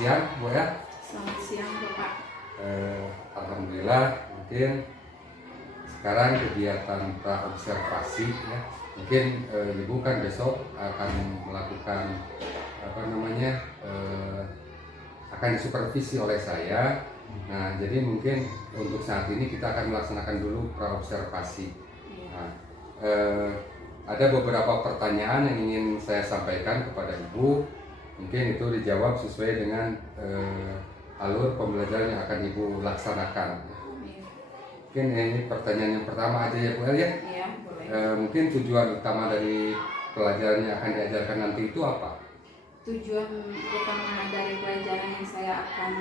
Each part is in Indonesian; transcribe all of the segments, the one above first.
siang Bu ya. Selamat siang Bapak. Alhamdulillah mungkin sekarang kegiatan praobservasi ya. Mungkin Ibu kan besok akan melakukan akan disupervisi oleh saya. Nah, jadi mungkin untuk saat ini kita akan melaksanakan dulu praobservasi. Nah, ada beberapa pertanyaan yang ingin saya sampaikan kepada Ibu. Mungkin itu dijawab sesuai dengan alur pembelajaran yang akan Ibu laksanakan. Mungkin ini pertanyaan yang pertama aja ya Bu ya. Iya, boleh. Mungkin tujuan utama dari pelajaran yang akan diajarkan nanti itu apa? Tujuan utama dari pelajaran yang saya akan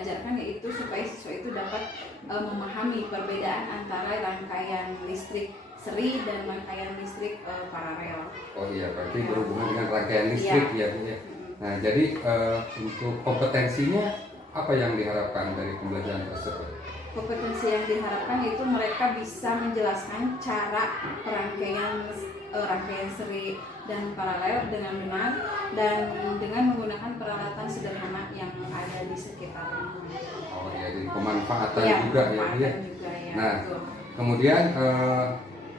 ajarkan yaitu supaya siswa itu dapat memahami perbedaan antara rangkaian listrik seri dan rangkaian listrik paralel. Oh iya, berarti berhubungan dengan rangkaian listrik ya Bu ya. Nah, jadi untuk kompetensinya apa yang diharapkan dari pembelajaran tersebut? Kompetensi yang diharapkan yaitu mereka bisa menjelaskan cara rangkaian seri dan paralel dengan benar dan dengan menggunakan peralatan sederhana yang ada di sekitar rumah. Oh iya, jadi pemanfaatan Ya, juga ya. juga, ya. Nah, betul. kemudian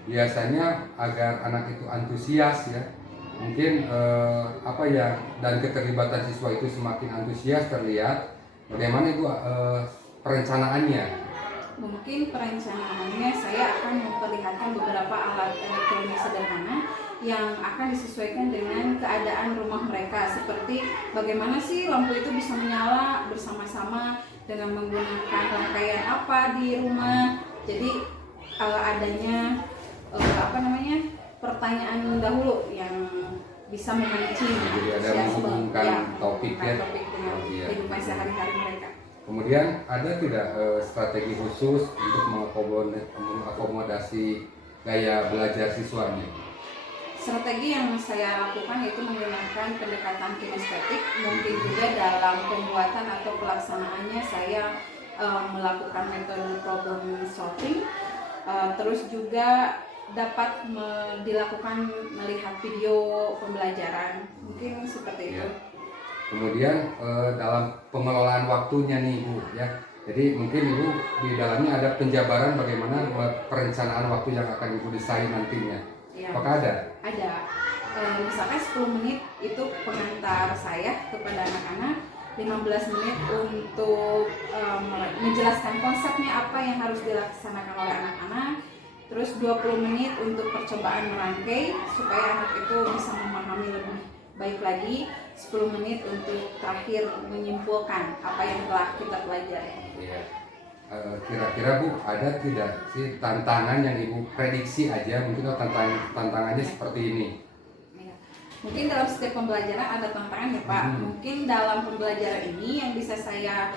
biasanya agar anak itu antusias ya, mungkin dan keterlibatan siswa itu semakin antusias terlihat. Bagaimana itu perencanaannya? Mungkin perencanaannya saya akan memperlihatkan beberapa alat elektronik sederhana yang akan disesuaikan dengan keadaan rumah mereka, seperti bagaimana sih lampu itu bisa menyala bersama-sama dengan menggunakan rangkaian apa di rumah. Jadi adanya pertanyaan dahulu yang bisa memancing. Jadi ada menghubungkan topik ya. Topik dengan kehidupan sehari-hari mereka. Kemudian ada tidak strategi khusus untuk mengakomodasi gaya belajar siswa ini? Strategi yang saya lakukan yaitu menggunakan pendekatan kinestetik. Mungkin juga dalam pembuatan atau pelaksanaannya saya melakukan metode problem solving. Terus juga dapat dilakukan melihat video pembelajaran. Mungkin seperti itu. Kemudian dalam pengelolaan waktunya nih Bu ya. Jadi mungkin Ibu di dalamnya ada penjabaran bagaimana perencanaan waktu yang akan Ibu desain nantinya. Ya. Apakah ada? Ada. Misalkan 10 menit itu pengantar saya kepada anak-anak, 15 menit untuk menjelaskan konsepnya apa yang harus dilaksanakan oleh anak-anak, terus 20 menit untuk percobaan merangkai supaya anak itu bisa memahami lebih baik lagi, 10 menit untuk terakhir menyimpulkan apa yang telah kita pelajari. Iya. Kira-kira Bu, ada tidak sih tantangan yang Ibu prediksi aja, mungkin tantangannya seperti ini? Ya. Mungkin dalam setiap pembelajaran ada tantangan ya Pak. Mungkin dalam pembelajaran ini yang bisa saya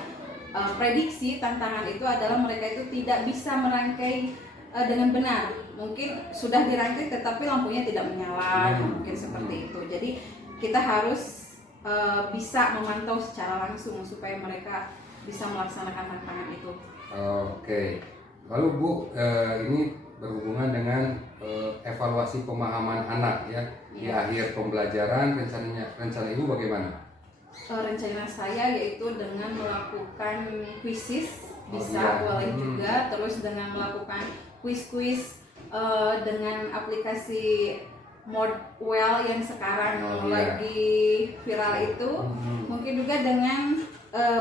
prediksi tantangan itu adalah mereka itu tidak bisa merangkai dengan benar. Mungkin sudah dirangkai tetapi lampunya tidak menyala, mungkin seperti itu. Jadi kita harus bisa memantau secara langsung supaya mereka bisa melaksanakan tantangan itu. Oke. Lalu Bu, ini berhubungan dengan evaluasi pemahaman anak ya. Di akhir pembelajaran rencana Ibu bagaimana? Rencana saya yaitu dengan melakukan quizzes boleh juga, terus dengan melakukan quiz dengan aplikasi Modwell yang sekarang lagi viral itu, mungkin juga dengan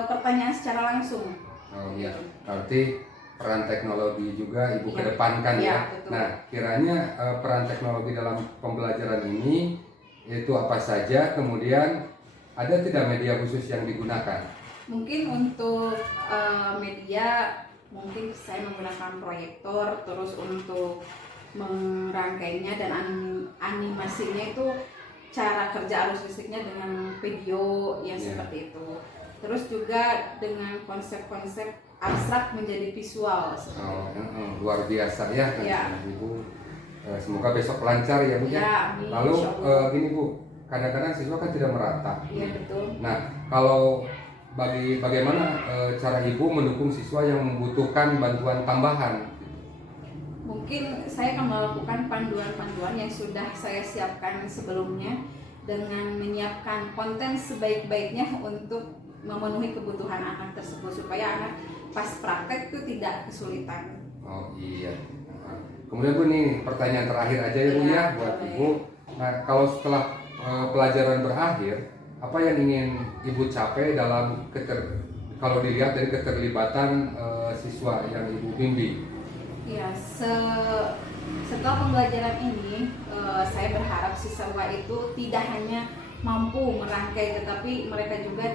pertanyaan secara langsung. Oh iya, berarti peran teknologi juga Ibu kedepankan ya. Betul. Nah, kiranya peran teknologi dalam pembelajaran ini itu apa saja, kemudian ada tidak media khusus yang digunakan? Mungkin untuk media, mungkin saya menggunakan proyektor, terus untuk merangkainya dan animasinya itu cara kerja arus listriknya dengan video yang seperti itu. Terus juga dengan konsep-konsep abstrak menjadi visual. Luar biasa ya, Ibu. Semoga besok lancar ya Bu ya. Lalu gini Bu, kadang-kadang siswa kan tidak merata. Iya betul. Nah, kalau bagaimana cara Ibu mendukung siswa yang membutuhkan bantuan tambahan? Mungkin saya akan melakukan panduan-panduan yang sudah saya siapkan sebelumnya dengan menyiapkan konten sebaik-baiknya untuk memenuhi kebutuhan anak tersebut supaya anak pas praktek itu tidak kesulitan. Oh iya. Kemudian Bu nih pertanyaan terakhir aja ya Bu ya buat boleh. Ibu. Nah kalau setelah pelajaran berakhir, apa yang ingin Ibu capai dalam kalau dilihat dari keterlibatan siswa yang Ibu bimbing? Ya, setelah pembelajaran ini, saya berharap siswa itu tidak hanya mampu merangkai, tetapi mereka juga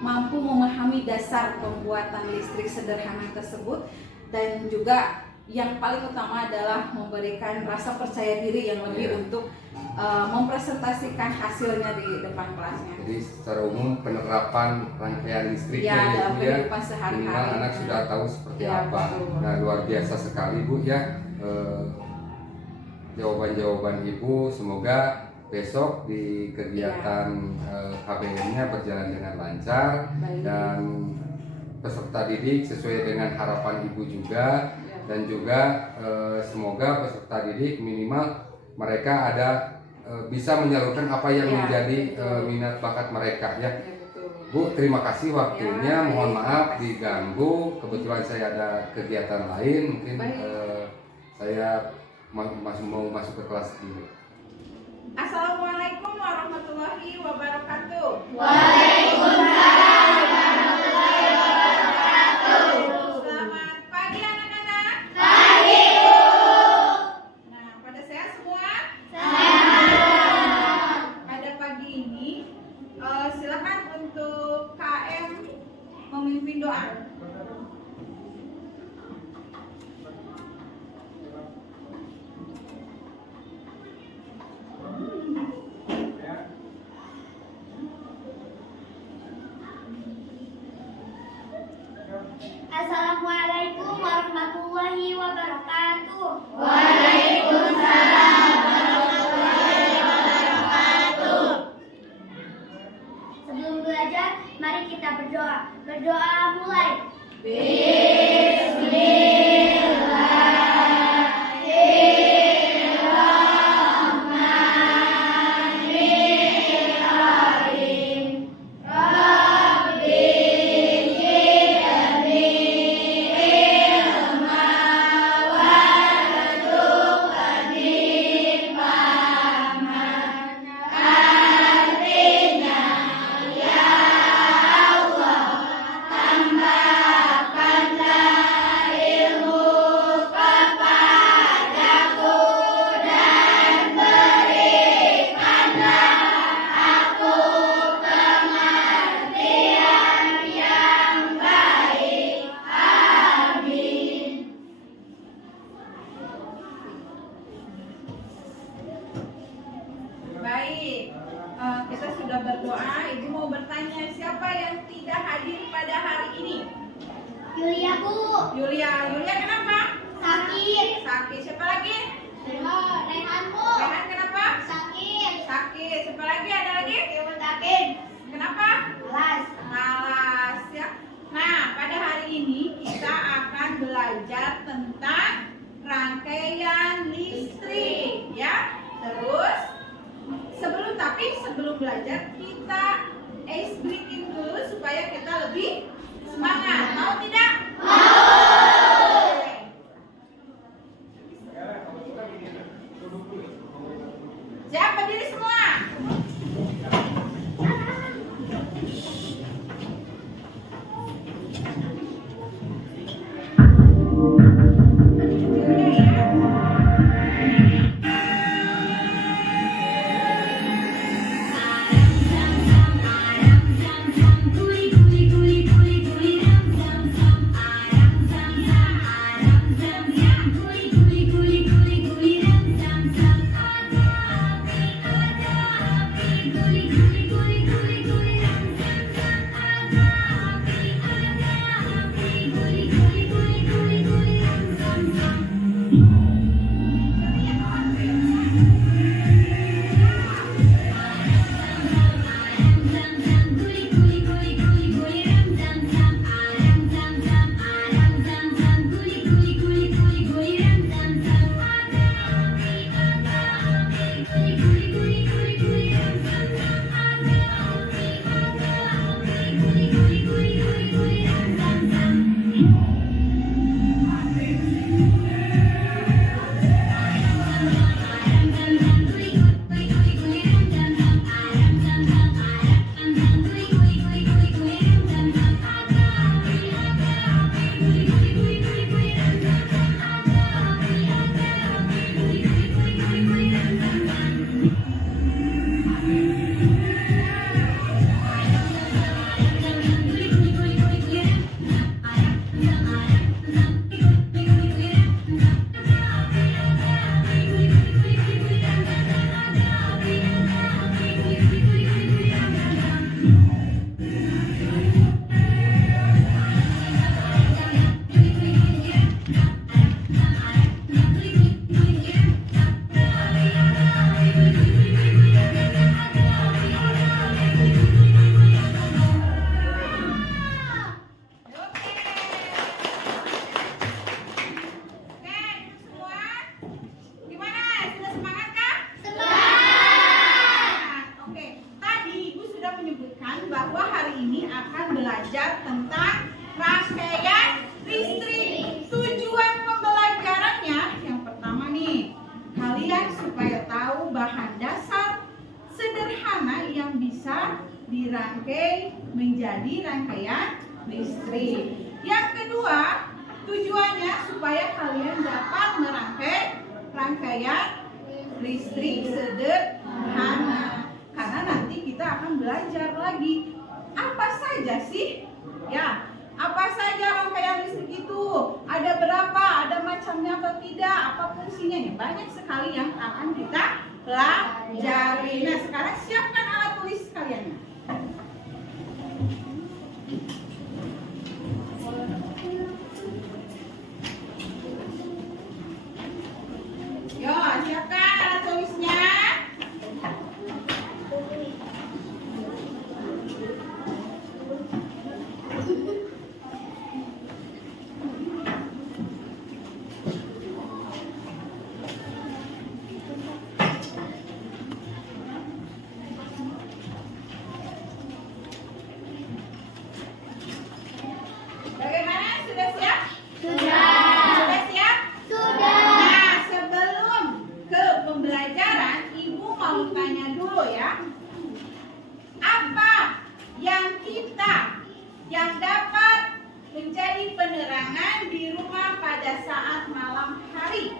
mampu memahami dasar pembuatan listrik sederhana tersebut, dan juga yang paling utama adalah memberikan rasa percaya diri yang lebih untuk mempresentasikan hasilnya di depan kelasnya. Jadi secara umum penerapan rangkaian listrik Ya, dalam Bu ya, kehidupan sehari-hari. minimal anak sudah tahu seperti Ya, apa. betul. Nah luar biasa sekali Bu ya jawaban-jawaban Ibu. Semoga besok di kegiatan KBM-nya berjalan dengan lancar. Baik. Dan peserta didik sesuai dengan harapan Ibu juga. Ya. Dan juga semoga peserta didik minimal mereka ada bisa menyalurkan apa yang Ya, menjadi betul. minat bakat mereka ya. Ya, betul. Bu, terima kasih waktunya. Ya, Mohon baik. maaf diganggu. Kebetulan saya ada kegiatan lain. Mungkin Baik. saya mau masuk ke kelas dulu. Assalamualaikum warahmatullahi wabarakatuh. Selamat pagi anak-anak. Pagi. Nah, pada sehat semua? Pada pagi ini silakan untuk KM memimpin doa. Assalamualaikum warahmatullahi wabarakatuh. Sebelum belajar, mari kita berdoa. Berdoa mulai. Baik, kita sudah berdoa. Ibu mau bertanya, siapa yang tidak hadir pada hari ini? Yulia, Bu. Yulia. Yulia kenapa? Sakit. Sakit. Siapa lagi? Rehan, Bu. Rehan kenapa? Sakit. Sakit. Siapa lagi? Ada lagi? Sakit. Kenapa? Malas. Malas ya. Nah, pada hari ini kita akan belajar tentang rangkaian listrik ya. Terus sebelum belajar kita ice breaking dulu supaya kita lebih semangat. Mau tidak? Mau. Siap berdiri semua? tentang rangkaian listrik. Tujuan pembelajarannya yang pertama nih, kalian supaya tahu bahan dasar sederhana yang bisa dirangkai menjadi rangkaian listrik. Yang kedua, tujuannya supaya kalian dapat merangkai rangkaian listrik sederhana. Karena nanti kita akan belajar lagi apa saja sih? Ya, apa saja rangkaian listrik itu? Ada berapa? Ada macamnya atau tidak? Apa fungsinya? Ya, banyak sekali yang akan kita pelajari. Nah, sekarang siapkan alat tulis kalian. Yo, siapkan alat tulisnya. Bagaimana? Sudah siap? Sudah siap? Nah, sebelum ke pembelajaran, Ibu mau tanya dulu ya. Apa yang dapat menjadi penerangan di rumah pada saat malam hari?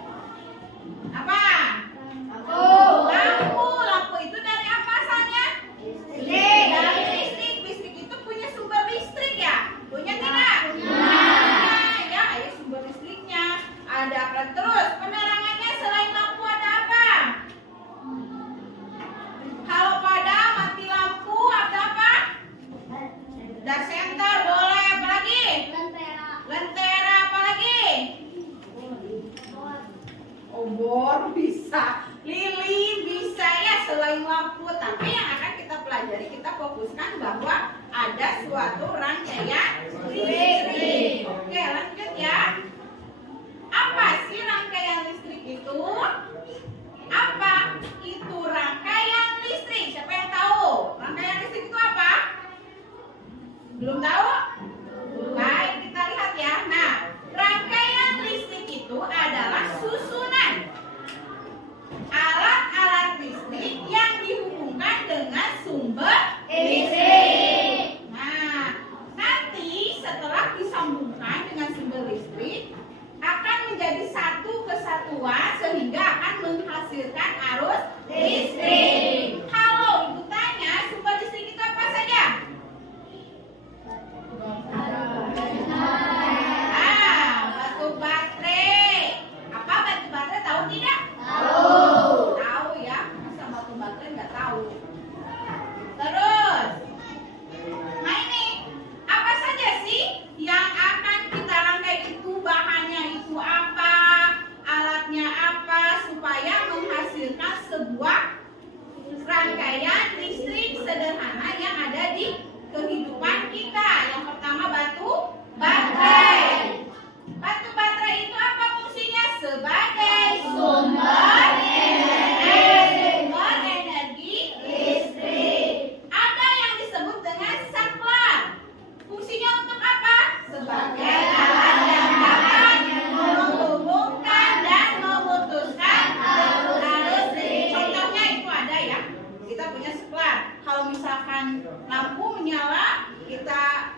Apa? Lampu. Lampu itu dari apa asalnya? Dari listrik. Listrik itu punya sumber listrik ya? Punya tidak? Ya, ayo sumber listriknya. Ada apa terus? Penerangannya selain lampu ada apa? Kalau pada mati lampu ada apa? Dar center boleh, apa lagi? Lentera, apa lagi? Obor bisa, lilin bisa ya selain lampu. Tapi yang akan kita pelajari, kita fokuskan bahwa ada suatu rangkaian listrik. Oke, lanjut ya. Apa sih rangkaian listrik itu? Apa itu rangkaian listrik? Siapa yang tahu? Rangkaian listrik itu apa? Belum tahu? Baik, kita lihat ya. Nah, rangkaian listrik itu adalah susunan alat-alat listrik yang dihubungkan dengan sumber listrik. Nah, nanti setelah disambungkan dengan sumber listrik akan menjadi satu kesatuan sehingga akan menghasilkan arus listrik. Kalau Ibu tanya, sumber listrik itu apa saja? Batu baterai. Apa batu baterai, tahu tidak? Tahu ya, masa batu baterai nggak tahu. Terus, nah ini apa saja sih yang akan kita rangkai itu? Bahannya itu apa? Alatnya apa? Supaya menghasilkan sebuah rangkaian listrik sederhana yang ada di kehidupan kita. Yang pertama batu baterai. Batu baterai itu apa fungsinya? Sebagai sumber energi listrik. Ada yang disebut dengan saklar. Fungsinya untuk apa? Sebagai alat yang dapat menghubungkan dan memutuskan arus listrik. Contohnya itu ada ya. Kita punya saklar. Kalau misalkan lampu menyala, kita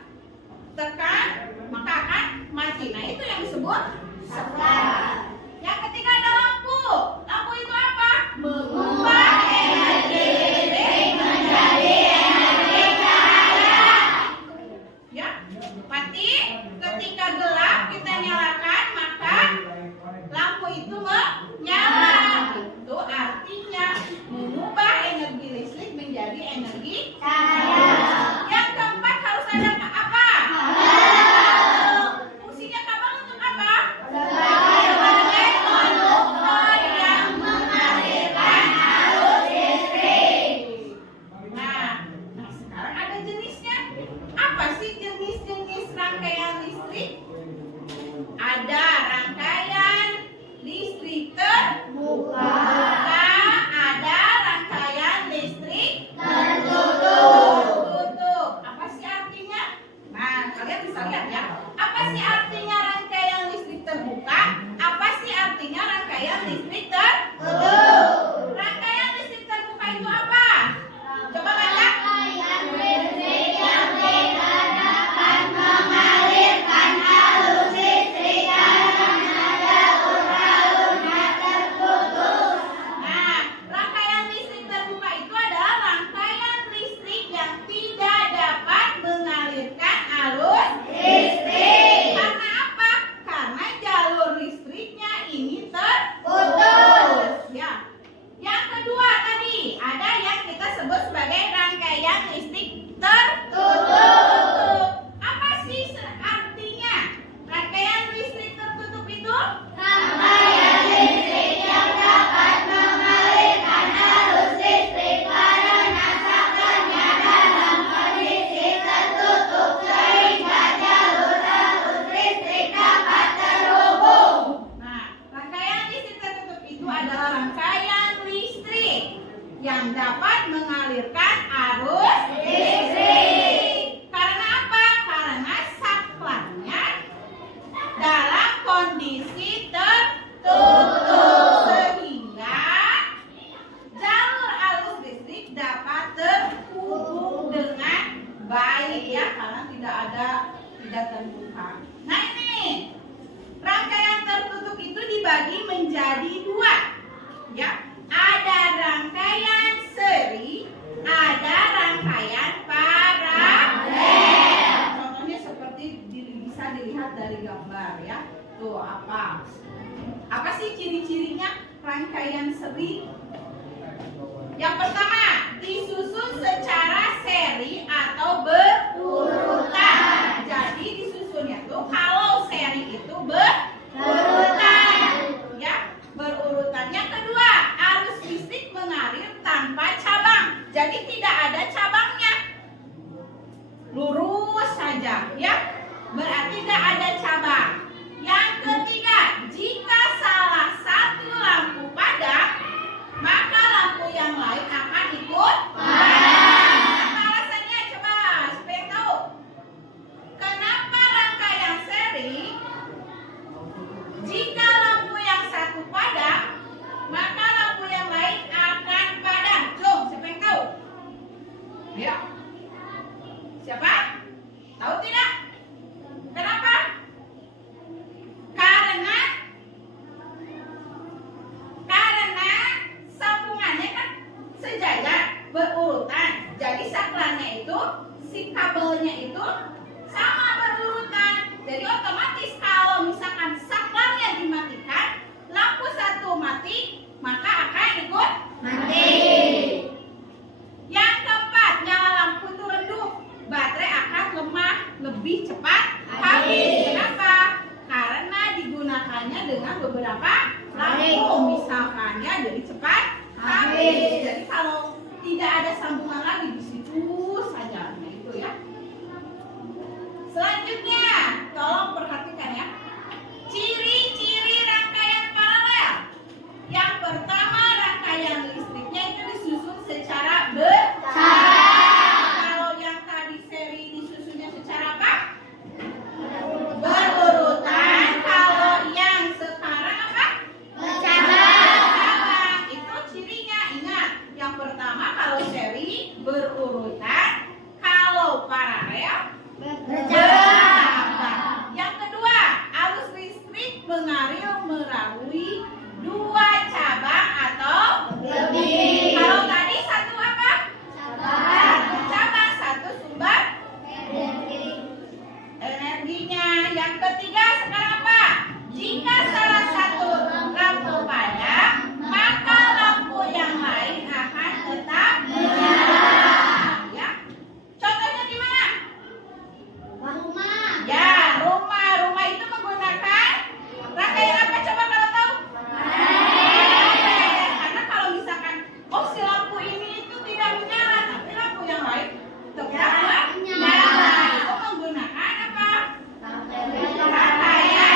tekan, maka akan mati. Nah, itu yang disebut saklar. Yang ketiga ada lampu. Lampu itu apa? Mengubah energi listrik menjadi energi cahaya. Ya, mati. Ketika gelap kita nyalakan, maka lampu itu menyala. Itu artinya mengubah energi listrik menjadi energi cahaya. Yang keempat harus ada apa? Fungsinya kabel untuk apa? Sebagai konduktor yang mengalirkan arus listrik. Nah, sekarang ada jenisnya. Apa sih jenis-jenis rangkaian listrik? Ada lihat ya. Apa sih artinya rangkaian listrik terbuka? Apa sih artinya rangkaian listrik tertutup? Rangkaian listrik terbuka itu apa? Coba baca. Nah, rangkaian listrik terbuka itu adalah rangkaian listrik yang tidak dapat mengalirkan arus listrik. Karena apa? Karena jalur listriknya ini terputus. Ya. Yang kedua tadi ada yang kita sebut sebagai rangkaian listrik tertutup. Apa sih artinya rangkaian listrik tertutup itu? Rangkaian listrik yang dapat mengalirkan arus listrik karena sakarnya dalam kondisi tertutup sehingga jalur arus listrik dapat terhubung. Nah, rangkaian listrik tertutup itu adalah rangkaian listrik yang dapat mengalirkan arus listrik. Karena apa? Karena saklarnya dalam kondisi tertutup sehingga jalur arus listrik dapat terhubung dengan baik ya, karena tidak terbuka. Nah ini rangkaian tertutup itu dibagi menjadi dua, ya. Ada rangkaian seri, ada rangkaian paralel. Contohnya seperti bisa dilihat dari gambar ya. Tuh apa? Apa sih ciri-cirinya rangkaian seri? Yang pertama, disusun secara seri atau berurutan. Jadi disusunnya tuh kalau seri itu berurutan, ya, berurutan. Yang kedua, arus listrik mengalir tanpa cabang. Jadi tidak ada cabangnya, lurus saja, ya. Berarti tidak ada cabang. Yang ketiga, jika salah satu lampu padam, maka lampu yang lain akan ikut padam. Apa alasannya? Coba supaya tahu. Kenapa rangkaian seri? Jika lampu yang satu padam, maka lampu yang lain akan padam. Jom, siapa yang tahu? Ya. Siapa? Tahu tidak? Kenapa? Karena sambungannya kan sejajar, berurutan. Jadi saklarnya itu, si kabelnya itu sama berurutan. Jadi otomatis kalau misalkan saklarnya dimatikan, lampu satu mati, maka akan ikut mati. Yang keempat, nyala lampu itu redup, baterai akan lemah, lebih cepat habis. Kenapa? Karena digunakannya dengan beberapa lampu, misalkan ya, jadi cepat habis. Jadi kalau tidak ada sambungan lagi di situ saja, nah itu ya. Selanjutnya, tolong perhatikan ya, ciri-ciri rangkaian paralel. Yang pertama, rangkaian listriknya itu disusun secara bercabang. Kalau yang tadi seri disusunnya secara apa? Berurutan. Kalau yang sekarang apa? Bercabang. Itu cirinya, ingat. Yang pertama kalau seri berurutan, kalau paralel bercabang. Yang kedua, arus listrik mengalir melalui dua cabang atau lebih. Kalau tadi satu apa? Satu cabang, satu sumber energinya. Yang ketiga sekarang apa? Jika salah satu lampu padam, maka lampu yang lain akan tetap menyala. Ya. Contohnya di mana? Rumah. Ya, rumah. Rumah itu menggunakan rangkaian apa? Coba kalau tahu. Karena kalau misalkan, oh si lampu ini itu tidak menyala, tapi lampu yang lain tetap menyala. Itu menggunakan apa? Rangkaian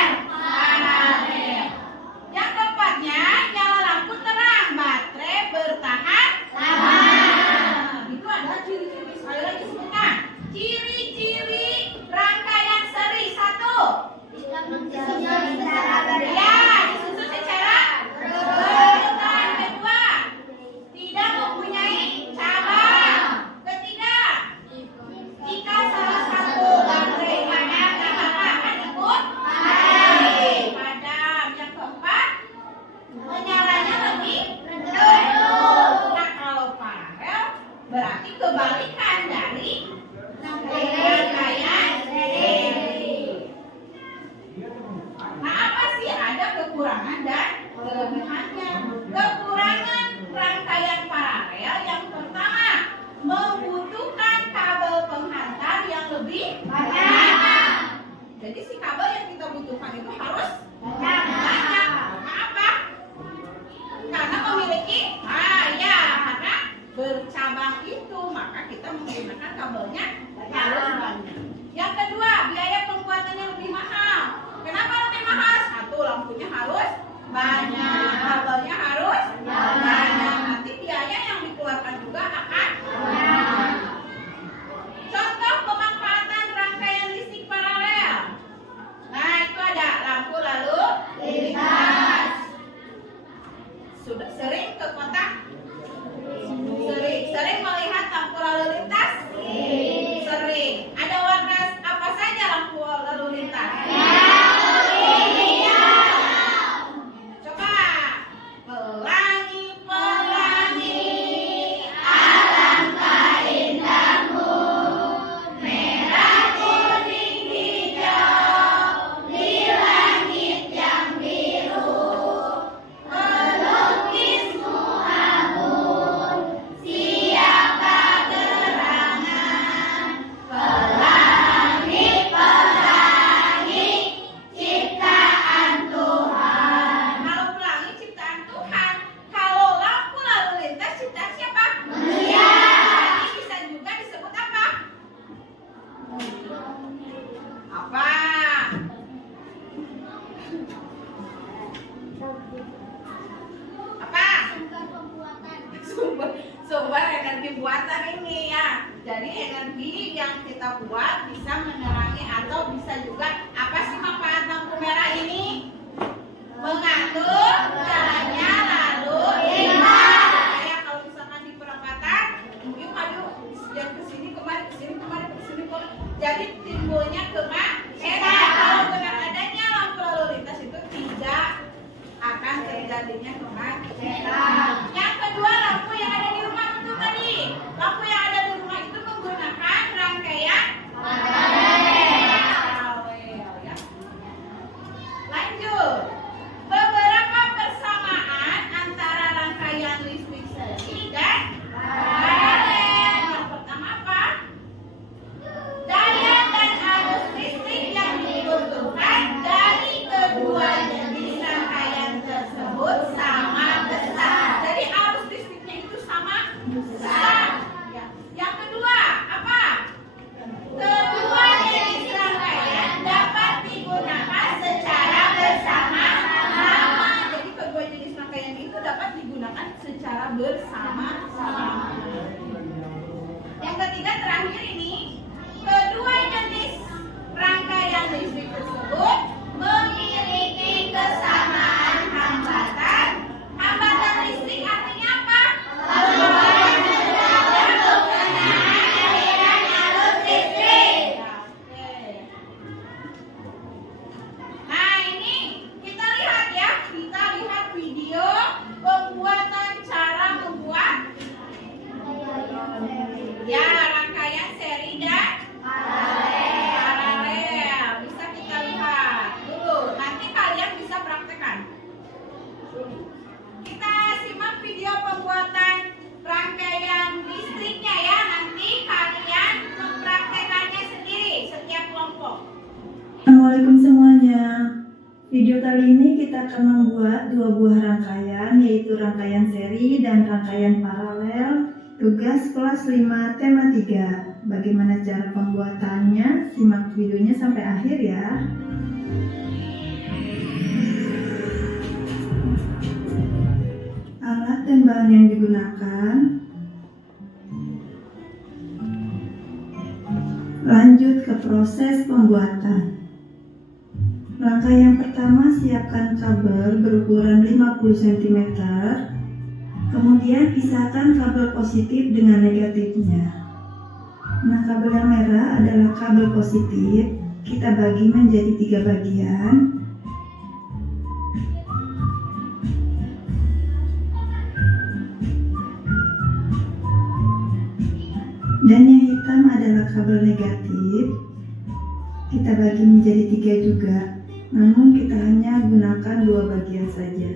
Assalamualaikum semuanya. Video kali ini kita akan membuat dua buah rangkaian, yaitu rangkaian seri dan rangkaian paralel. Tugas kelas 5 tema 3. Bagaimana cara pembuatannya? Simak videonya sampai akhir ya. Alat dan bahan yang digunakan. Lanjut ke proses pembuatan. Langkah yang pertama, siapkan kabel berukuran 50 cm. Kemudian pisahkan kabel positif dengan negatifnya. Nah, kabel yang merah adalah kabel positif. Kita bagi menjadi 3 bagian. Dan yang hitam adalah kabel negatif. Kita bagi menjadi 3 juga. Namun kita hanya gunakan 2 bagian saja.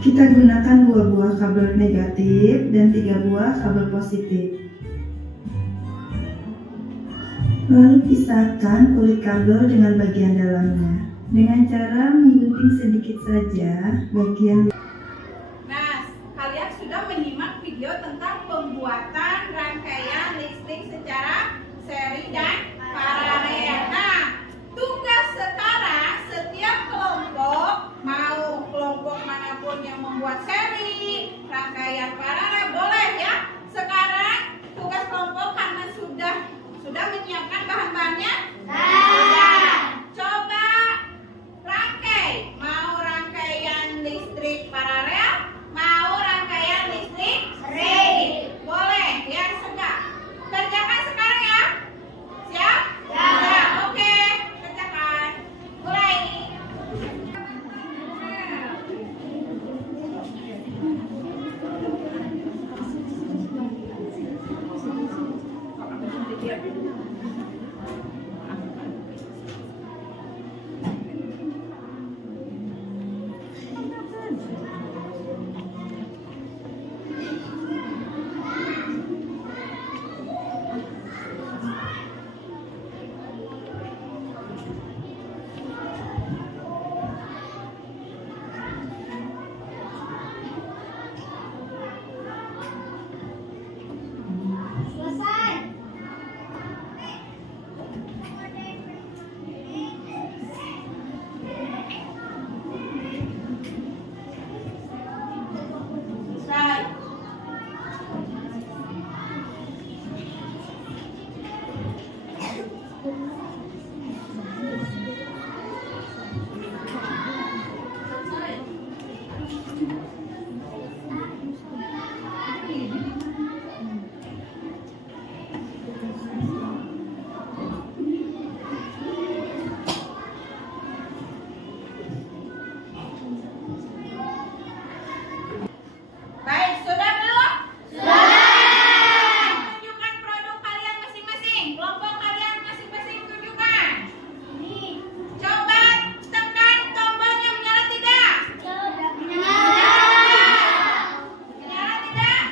Kita gunakan 2 buah kabel negatif dan 3 buah kabel positif. Lalu pisahkan kulit kabel dengan bagian dalamnya dengan cara menggunting sedikit saja bagian. Nah, kalian sudah menyimak video tentang pembuatan rangkaian listrik secara seri dan paralel. Nah, tugas sekarang setiap kelompok, mau kelompok manapun yang membuat seri, rangkaian paralel, boleh ya. Sekarang tugas kelompok karena sudah menyiapkan bahan-bahannya. Coba rangkai, mau rangkaian listrik paralel, mau rangkaian listrik seri. Boleh ya, sudah. Kerjakan sekarang ya. Siap? Siap. Oke, kerjakan. Mulai. Selesai. Selesai. Baik, sudah belum? Sudah. Tunjukkan produk kalian masing-masing. Kelompok kalian masing-masing tunjukkan. Coba tekan tombolnya, menyala tidak? Menyala tidak?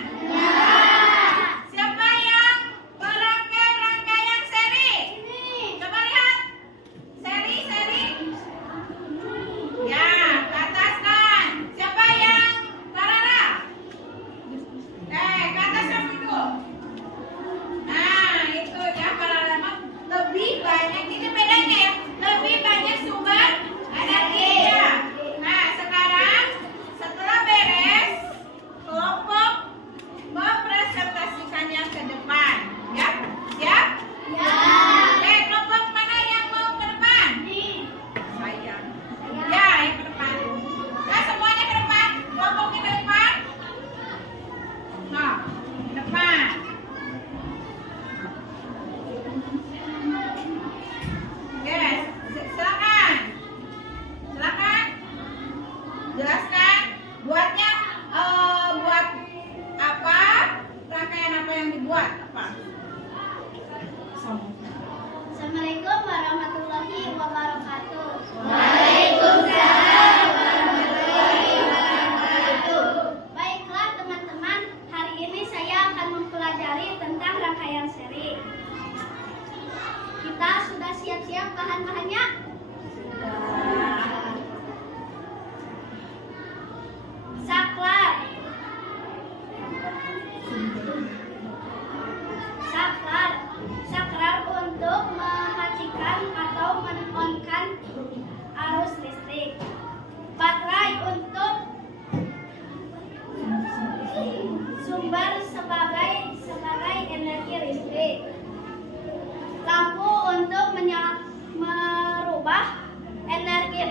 Siapa yang merangkai rangkaian seri? Coba lihat. Seri. Ya, ke atas kan. Siapa yang paralel? Ke atas yang itu. Nah, itu ya paralel lebih banyak. Ini bedanya ya. Lebih banyak sumber energi ya. Nah, sekarang setelah beres, kelompok mempresentasikannya ke depan. Ya? Siap? Oke, kelompok mana yang mau ke depan? Saya. Ya, yang ke depan. Ya, semuanya ke depan. Kelompoknya ke depan. Nah, ke depan. Oke, silakan. Silakan. Jelaskan. Buatnya buat apa? Rangkaian apa yang dibuat? Apa? Assalamualaikum warahmatullahi wabarakatuh. Baiklah teman-teman, hari ini saya akan mempelajari tentang rangkaian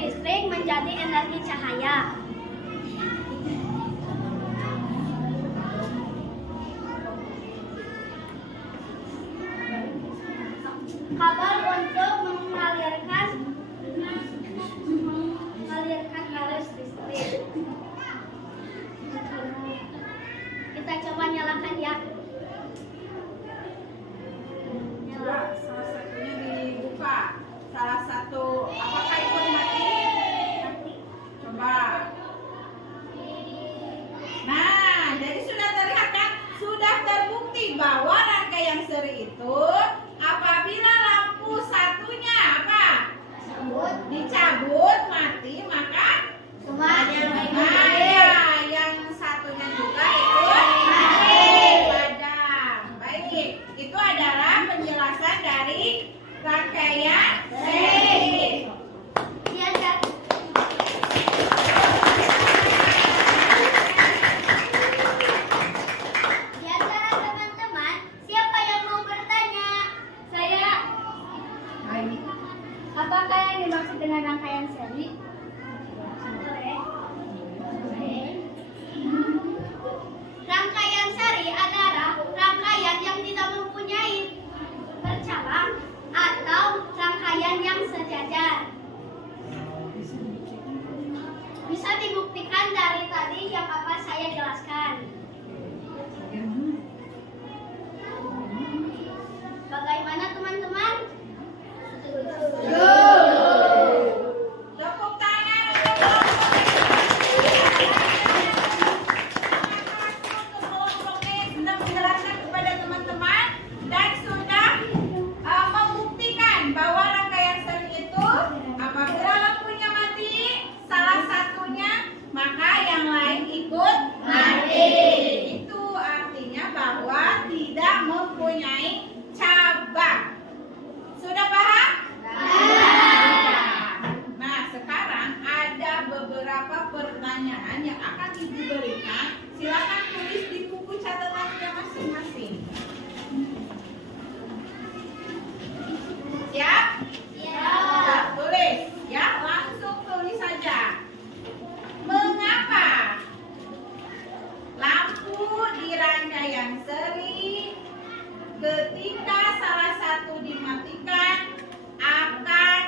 listrik menjadi energi cahaya. Kabel untuk mengalirkan arus listrik. Kita coba nyalakan ya. Coba salah satunya dibuka. Salah satu, apakah ikut mati? Coba. Nah, jadi sudah terlihat kan? Sudah terbukti bahwa rangkaian seri itu apabila lampu satunya apa? Dicabut, mati, maka yang satunya juga ikut padam. Baik, itu adalah penjelasan dari rangkaian seri. Di antara teman-teman, siapa yang mau bertanya? Saya. Baik. Apakah yang dimaksud dengan rangkaian seri? Rangkaian seri adalah rangkaian yang tidak mempunyai bercabang atau rangkaian yang sejajar. Bisa dibuktikan dari tadi yang apa saya jelaskan. Bagaimana teman-teman? Tepuk tangan untuk kelompoknya sudah menjelaskan kepada teman-teman dan sudah membuktikan bahwa rangkaian seri itu apabila lampunya mati salah satunya maka yang lain ikut mati. Itu artinya bahwa tidak mempunyai cabang. Sudah paham? Nah, sekarang ada beberapa pertanyaan yang akan Ibu berikan. Silakan tulis di buku catatannya masing-masing. Siap? Siap. Tulis. Ya, langsung tulis saja. Mengapa lampu di rangkaian seri ketika salah satu dimatikan akan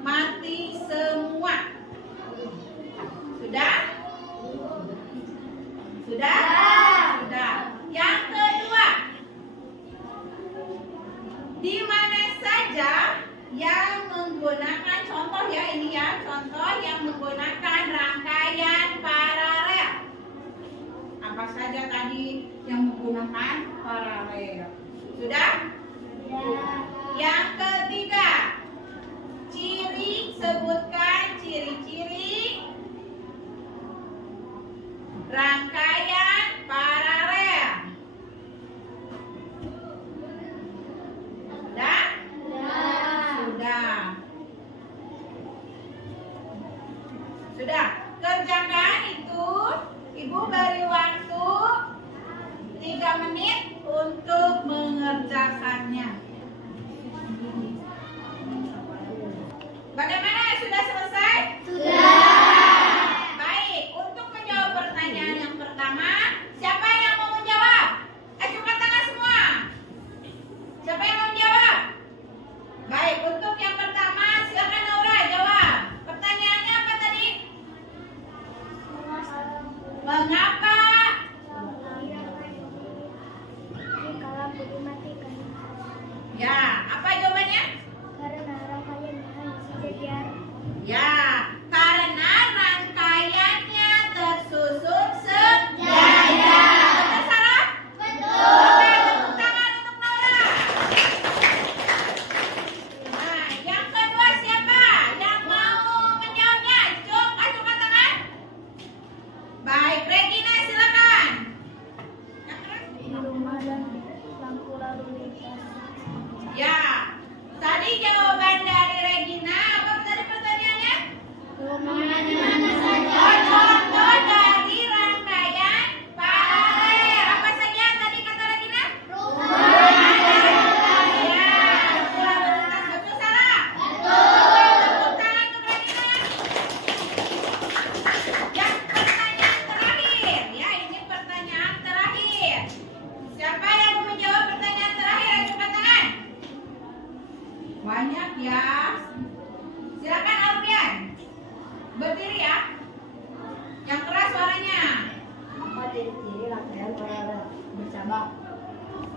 mati semua? Sudah? Sudah? Sudah. Yang kedua, di mana saja yang menggunakan contoh ya ini ya, contoh yang menggunakan rangkaian paralel. Apa saja tadi yang menggunakan paralel? Sudah? Yang ketiga, sebutkan ciri-ciri rangkaian paralel. Sudah? Sudah. Sudah. Kerjakan itu. Ibu beri waktu 3 menit untuk mengerjakannya. Bagaimana? Sudah selesai? Sudah. Baik, untuk menjawab pertanyaan yang pertama, siapa yang mau menjawab? Ajukan tangan semua. Siapa yang mau menjawab? Baik, untuk yang pertama silakan Naura jawab. Pertanyaannya apa tadi? Mengapa? Ya, apa jawabannya? Karena rangkaian sejajar. Ya, karena rangkaiannya tersusun sejajar. Betul salah? Betul. Oke, tepuk tangan untuk Naura. Nah, yang kedua siapa yang mau menjawabnya? Ajukan tangan. Baik, Regina silakan. Yang kedua? Di rumah dan lampu lalu lintas. Ya, tadi jawaban dari Regina apa tadi pertanyaannya? Rumah di mana saja. Contoh dari rangkaian paralel. Apa saja tadi kata Regina? Ya, betul salah? Betul. Tepuk tangan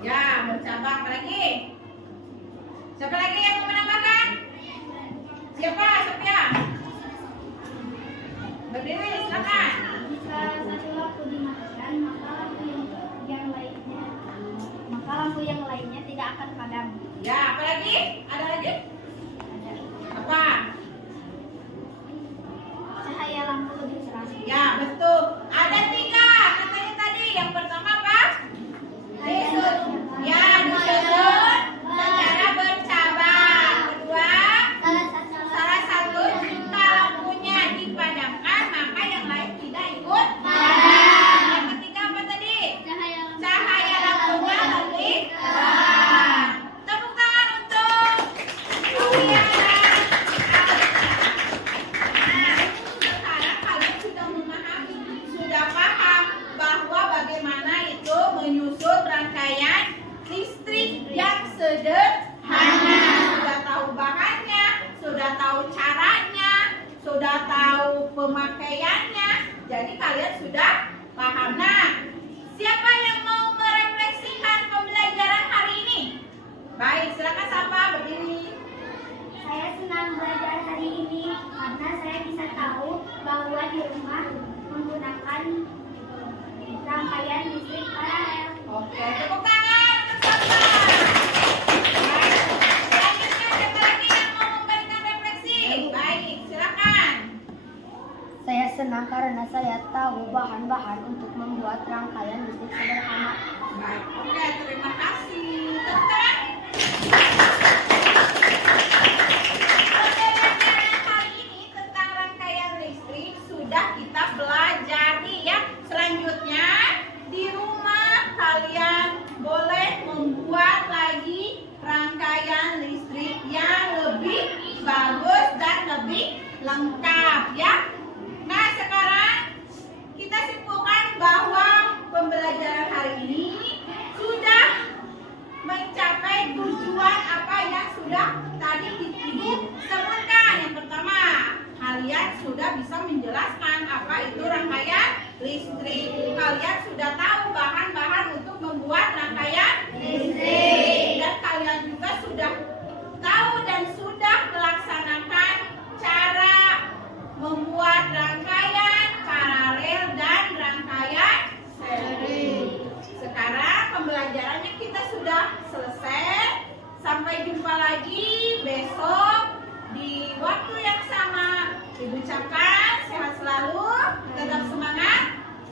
Ya, bercabang. Apa lagi? Siapa lagi yang mau menambahkan? Siapa? Sophia? Berdiri, silakan. Jika satu lampu dimatikan, maka lampu yang lainnya tidak akan padam. Ya, apa lagi? Ada lagi? Apa? Cahaya lampu lebih cerah. Ya, betul. Ada 3 katanya tadi. Yang pertama apa? Disusun. Ya, disusun secara bercabang. Kedua, salah satu jika lampunya dipadamkan, maka yang lain tidak ikut padam. Yang ketiga apa tadi? Cahaya lampunya lebih terang. Tepuk tangan untuk Sophia. Sekarang kalian sudah memahami, sudah paham bahwa bagaimana itu menyusun rangkaian listrik yang sederhana. Sudah tahu bahannya, sudah tahu caranya, sudah tahu pemakaiannya. Jadi kalian sudah paham. Nah, siapa yang mau merefleksikan pembelajaran hari ini? Baik, silakan Safa berdiri. Saya senang belajar hari ini karena saya bisa tahu bahwa di rumah menggunakan rangkaian listrik paralel. Oke, tepuk tangan untuk Safa. Baik, selanjutnya siapa lagi yang mau memberikan refleksi? Baik, silakan. Saya senang karena saya tahu bahan-bahan untuk membuat rangkaian listrik sederhana. Baik, oke, terima kasih. Tepuk tangan. Pembelajaran hari ini tentang rangkaian listrik sudah kita pelajari ya. Selanjutnya di rumah kalian boleh membuat lagi rangkaian listrik yang lebih bagus dan lebih lengkap ya. Nah, sekarang kita simpulkan bahwa pembelajaran hari ini sudah mencapai tujuan apa yang sudah tadi Ibu sebutkan. Yang pertama, kalian sudah bisa menjelaskan apa itu rangkaian listrik. Kalian sudah tahu bahan-bahan untuk membuat rangkaian listrik. Dan kalian juga sudah tahu dan sudah melaksanakan cara membuat rangkaian paralel dan rangkaian seri. Sekarang pembelajarannya kita sudah selesai. Sampai jumpa lagi besok di waktu yang sama. Ibu ucapkan sehat selalu, tetap semangat,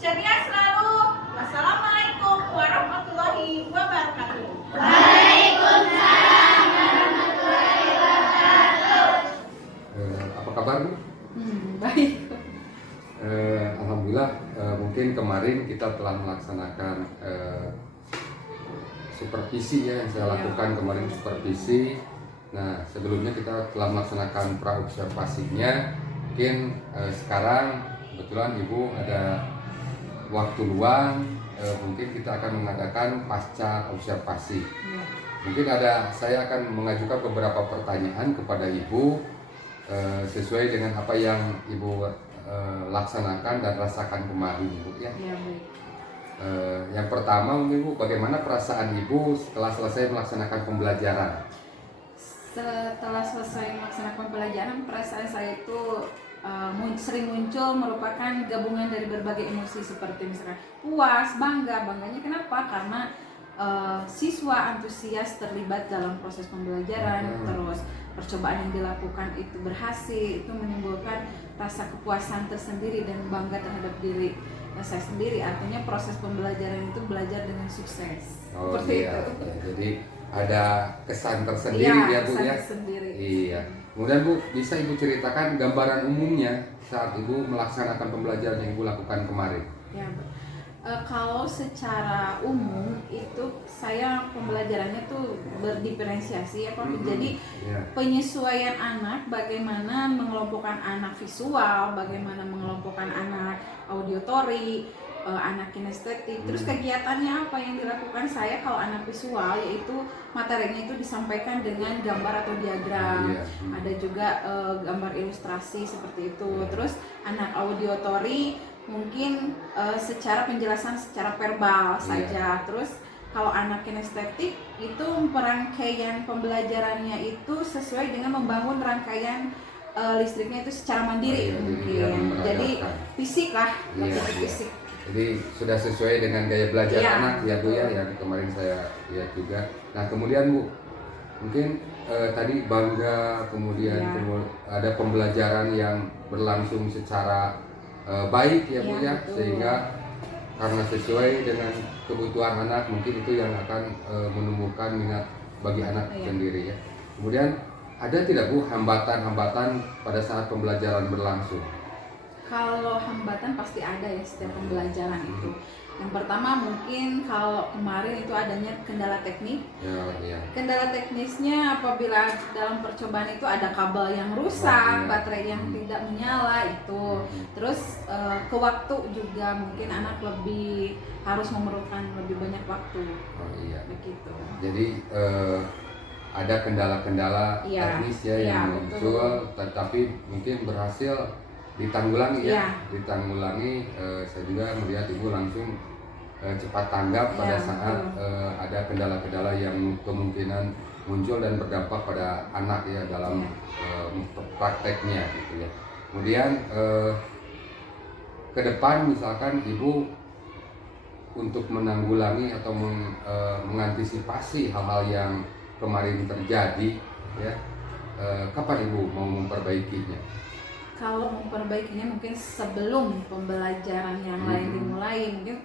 ceria selalu. Wassalamualaikum warahmatullahi wabarakatuh. Waalaikumsalam warahmatullahi wabarakatuh. Apa kabar Bu? Baik. Alhamdulillah, mungkin kemarin kita telah melaksanakan supervisi ya, yang saya lakukan kemarin supervisi. Nah, sebelumnya kita telah melaksanakan praobservasinya. Mungkin sekarang kebetulan Ibu ada waktu luang, mungkin kita akan mengadakan pasca observasi. Mungkin saya akan mengajukan beberapa pertanyaan kepada Ibu sesuai dengan apa yang Ibu laksanakan dan rasakan kemarin, Ibu ya. Ya, baik. Yang pertama, Ibu, bagaimana perasaan Ibu setelah selesai melaksanakan pembelajaran? Setelah selesai melaksanakan pembelajaran, perasaan saya itu sering muncul merupakan gabungan dari berbagai emosi seperti misalkan puas, bangga. Bangganya kenapa? Karena siswa antusias terlibat dalam proses pembelajaran, terus percobaan yang dilakukan itu berhasil, itu menimbulkan rasa kepuasan tersendiri dan bangga terhadap diri saya sendiri. Artinya proses pembelajaran itu belajar dengan sukses. Seperti iya, itu. ya, jadi ada kesan tersendiri ya Bu kesan ya. tersendiri. Iya. Kemudian Bu, bisa Ibu ceritakan gambaran umumnya saat Ibu melaksanakan pembelajaran yang Ibu lakukan kemarin? Ya, kalau secara umum itu saya pembelajarannya tuh berdiferensiasi ya Pak. Jadi penyesuaian anak, bagaimana mengelompokkan anak visual, bagaimana mengelompokkan anak auditory, anak kinestetik. Terus kegiatannya apa yang dilakukan saya kalau anak visual, yaitu materinya itu disampaikan dengan gambar atau diagram. Ada juga gambar ilustrasi seperti itu. Terus anak auditory mungkin secara penjelasan secara verbal saja. Terus kalau anak kinestetik itu perangkaian pembelajarannya itu sesuai dengan membangun rangkaian listriknya itu secara mandiri Oh, iya, mungkin. dia Jadi memperagakan. fisik lah, Iya, lebih iya. fisik. Jadi sudah sesuai dengan gaya belajar Iya, anak ya Bu ya, betul. yang kemarin saya lihat juga. Nah kemudian Bu, mungkin tadi bangga, kemudian Iya. ada pembelajaran yang berlangsung secara baik ya Bu Iya, ya, betul. sehingga karena sesuai dengan kebutuhan anak mungkin itu yang akan menumbuhkan minat bagi anak Iya. sendiri ya. Kemudian ada tidak Bu hambatan-hambatan pada saat pembelajaran berlangsung? Kalau hambatan pasti ada ya setiap pembelajaran itu. Yang pertama mungkin kalau kemarin itu adanya kendala teknik. Ya. Kendala teknisnya apabila dalam percobaan itu ada kabel yang rusak, Iya. baterai yang tidak menyala itu. Terus ke waktu juga mungkin anak lebih harus memerlukan lebih banyak waktu Oh iya. begitu. Jadi ada kendala-kendala Iya, teknis ya iya, yang betul. muncul, tetapi mungkin berhasil ditanggulangi ya. Iya. Ditanggulangi. Saya juga melihat Ibu langsung cepat tanggap pada Iya, saat betul. ada kendala-kendala yang kemungkinan muncul dan berdampak pada anak ya dalam prakteknya gitu ya. Kemudian ke depan misalkan Ibu untuk menanggulangi atau mengantisipasi hal-hal yang kemarin terjadi ya, kapan Ibu mau memperbaikinya? Kalau memperbaikinya mungkin sebelum pembelajaran yang lain dimulai, mungkin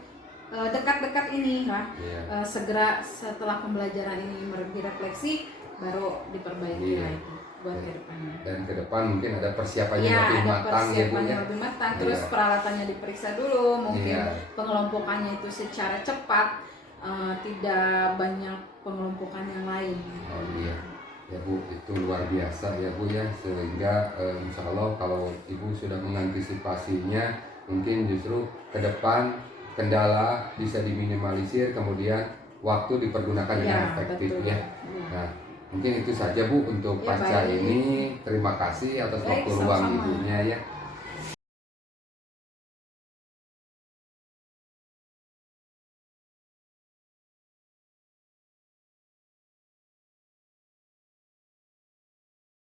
dekat-dekat ini lah, Iya. segera setelah pembelajaran ini direfleksi baru diperbaiki Iya. lagi buat ke depannya. Dan ke depan mungkin ada persiapannya Ya, lebih ada matang ya Bu persiapannya ya. lebih matang, terus Iya. peralatannya diperiksa dulu, mungkin Iya. pengelompokannya itu secara cepat, tidak banyak pengelompokan yang lain. Oh iya. Ya Bu, itu luar biasa ya Bu ya, sehingga insya Allah kalau Ibu sudah mengantisipasinya mungkin justru ke depan kendala bisa diminimalisir, kemudian waktu dipergunakan dengan Ya, efektif betul. ya. Nah mungkin itu saja Bu untuk Ya, pasca baik. ini. Terima kasih atas Baik, waktu luang sama-sama. Ibunya ya.